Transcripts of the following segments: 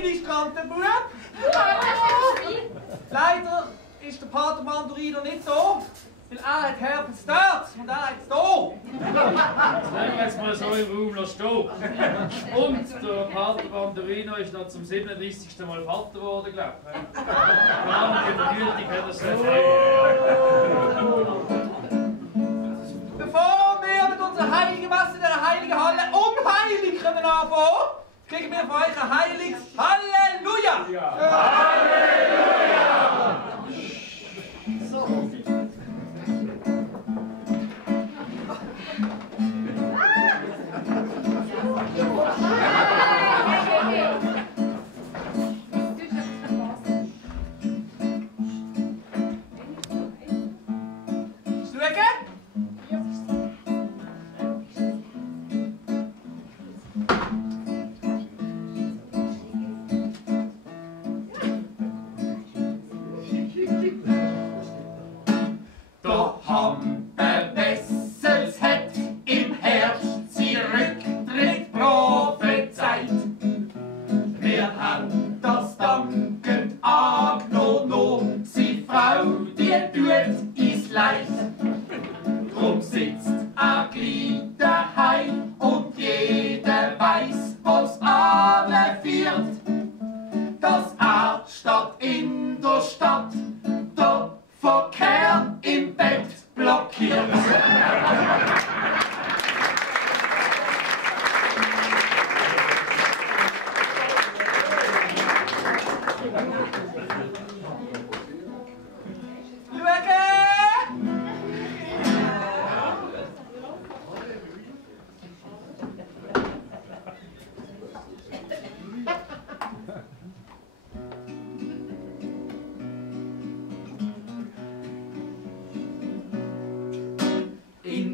ministranter Bub. Leider ist der Pater Mandurino nicht da, weil er hat Herpes dort und er hat es da. Das werden wir jetzt mal so im Raum stehen. Und der Pater Mandurino ist noch zum 37. Mal Vater geworden, glaube ich. Danke, vergültig hat er es nicht. Bevor wir mit unserer heiligen Messe in der heiligen Halle unheilig können anfangen, kriegen wir von euch ein heiliges Halleluja! Halleluja! So.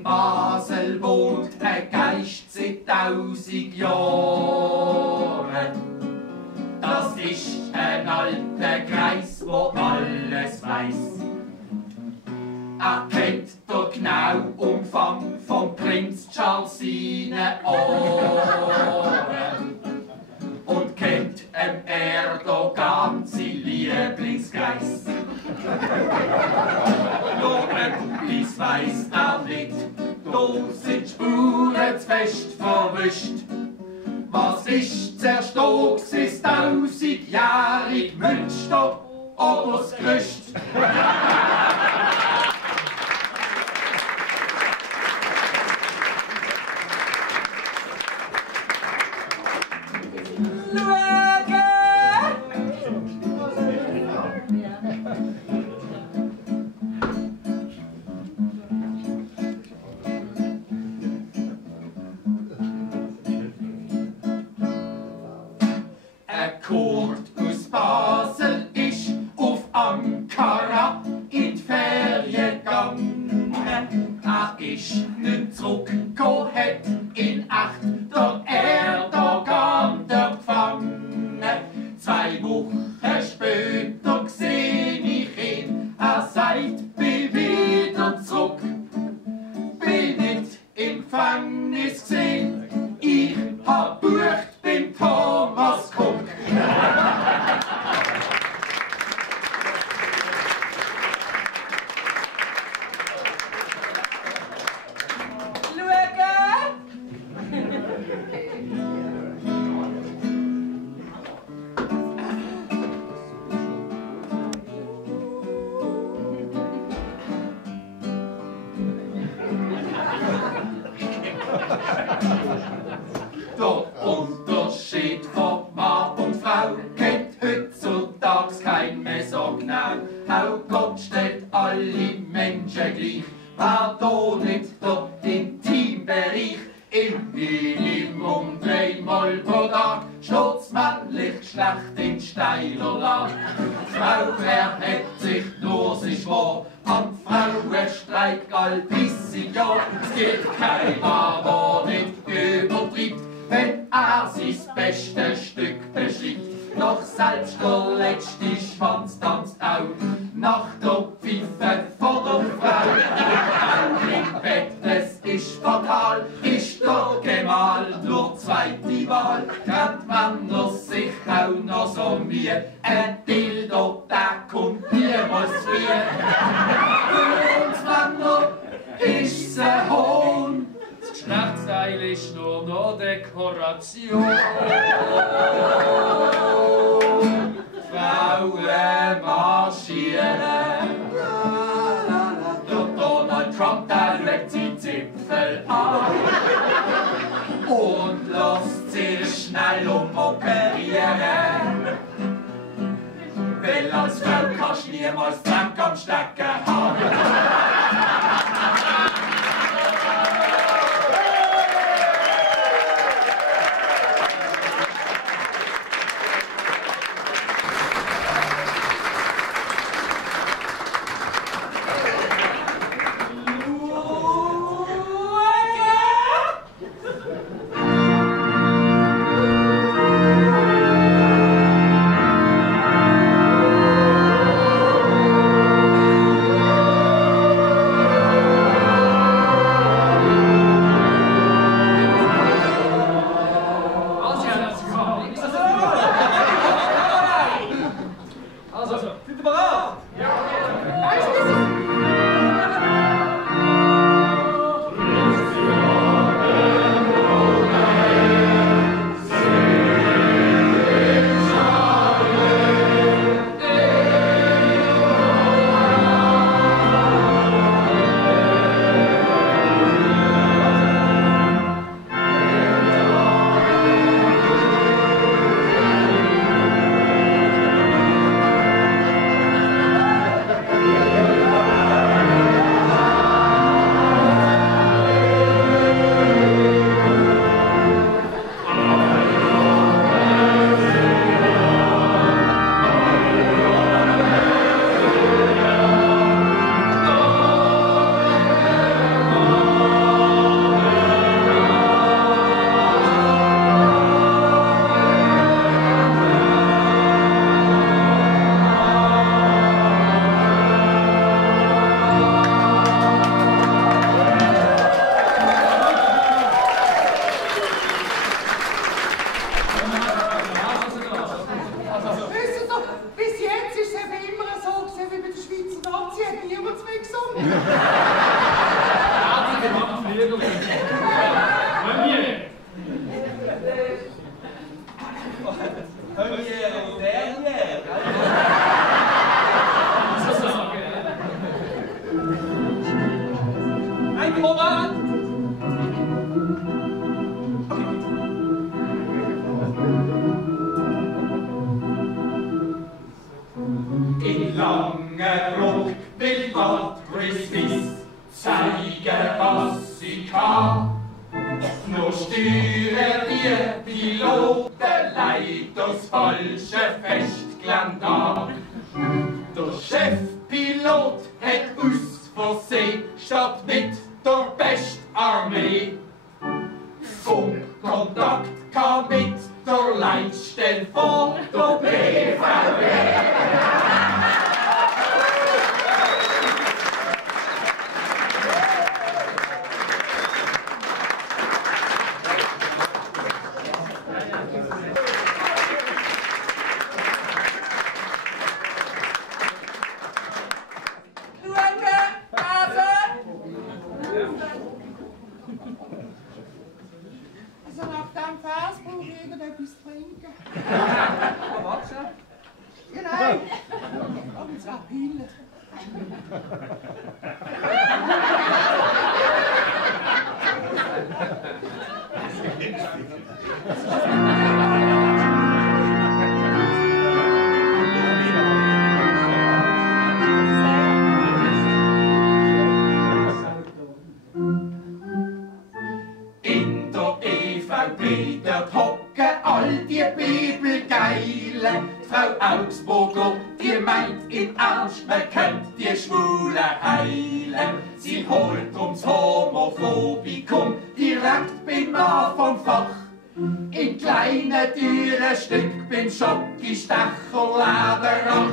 Basel wohnt ein Geist seit 1000 Jahren. Das ist ein alter Kreis, wo alles weiss. Er kennt den genauen Umfang vom Prinz Charles seine Ohren und kennt Erdogan sein Lieblingsgeist. Nur etwas weiss er nicht, da sind Spuren zu fest verwischt. Was ist zuerst da, ist 1000-jährig Münster oder das Gerüst? Kurt aus Basel ist auf Ankara in die Ferien gegangen. Er ist nicht zurückgekommen, hat in echt der Erdogan gefangen. 2 Wochen später seh ich ihn, er sagt, bin wieder zurück. Bin nicht im Gefängnis gesehen, ich hab bucht beim Thomas Cook. Der Unterschied von Mann und Frau kennt heutzutage kein mehr so genau. Auch Gott stellt alle Menschen gleich. Wer da nicht der Intimbereich im Minimum 3-mal pro Tag steht's männlich schlecht in steiler Lage. Die Frau erhebt sich nur sich wahr, am Frauenstreik all 30 Jahre. Es gibt keiner, der nicht übertreibt, wenn er sein bestes Stück beschreibt. Doch selbst der letzte Schwanz tanzt auch nach der Pfeife von der Frau. Auch im Bett, es ist fatal, ist der Gemahl nur zweite Wahl. Kennt Männer sich auch noch was um mir, ein Bild ob da kommt niemals mehr. Für uns Männer ist ein Hohn. Das Geschlechtsteil ist nur noch Dekoration. Frauen marschieren. Der Donald Trump, der legt die Zipfel an und lässt sich schnell operieren. Weil als Frau kannst du niemals Zank am Stecken haben. In langer Rock will Gott Christus zeigen, was sie kann. Nur steuern die Piloten leid das falsche Festgelände an. Der Chefpilot hat aus Versehen statt mit der Bestarmee Funkkontakt kam mit der Leitstelle von der BVB. Also nach dem Vers brauche ich irgendetwas zu trinken. Was schon? Ja, nein. Und zwar Pille. In der EVP dort hocken all die Bibelgeile. Frau Augsburger, die meint im Ernst, man könnt die Schwulen heilen. Sie holt ums Homophobikum direkt beim Mann vom Fach. In kleinen teuren Stück beim Schocki-Stecher-Lederach.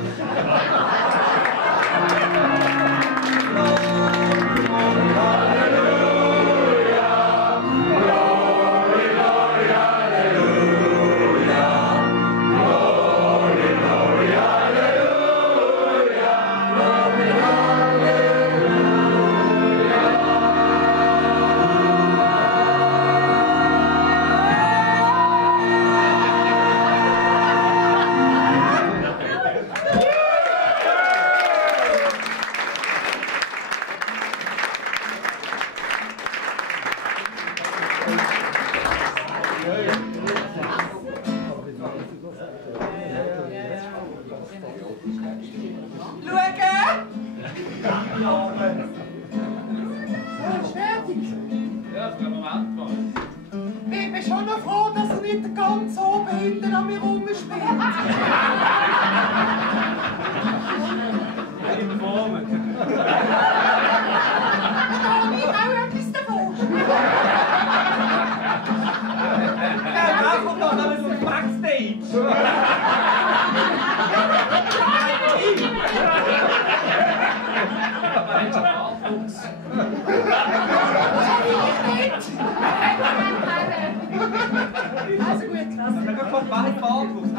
Wer hat Bartwuchs?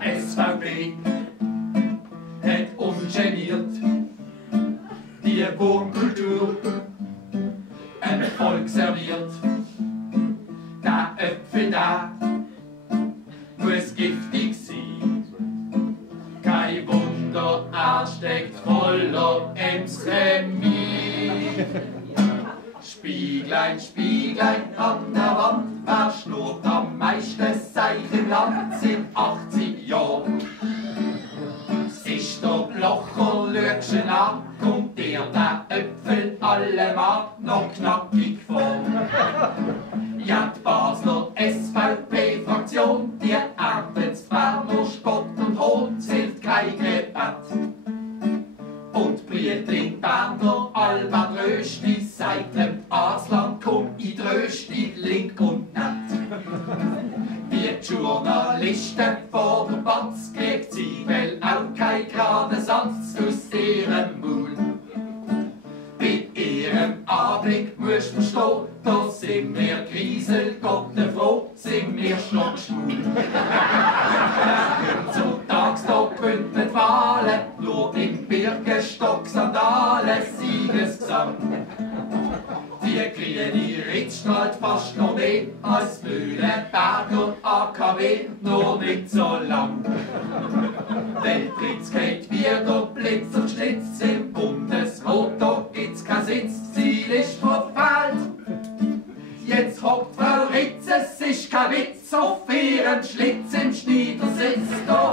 SVP hat ungeniert die Wurmkultur einem Volk serviert. Der Äpfel da muss giftig sein. Kein Wunder, er steckt voller Chemie. Spieglein, Spieglein an der Wand, wer schnurrt am meisten Seich im Land? Sind 80 Jahre. Ist der Blocher Lürkchen an, kommt dir der Äpfel allemal noch knackig vor. Ja, die Basler SVP-Fraktion, die erntet zwar nur Spott und Hohn, hilft kein Gebet. Und Brietling Berner, Alba Rösti, seit dem Aslan kommt in Rösti, link und nett. Wie die Journalisten vor der Batz kriegt sie wel auch kein geraden Satz aus ihrem Mund. Bei ihrem Anblick musst du verstehen, da sind wir Griesel, Gott froh, sind wir stockschwul. Zur Tagstag bündnet Wahlen, nur im Birkenstock-Sandalen Siegesgesang. Die grüne Ritz strahlt fast noch mehr als Mühlenberger AKW, nur nicht so lang. Weltritz geht wieder Blitz und Schlitz, im Bundesmotor gibt's kein Sitz, Ziel ist verfehlt. Jetzt hockt Frau Ritz, es ist kein Witz, auf ihren Schlitz im Schneidersitz, da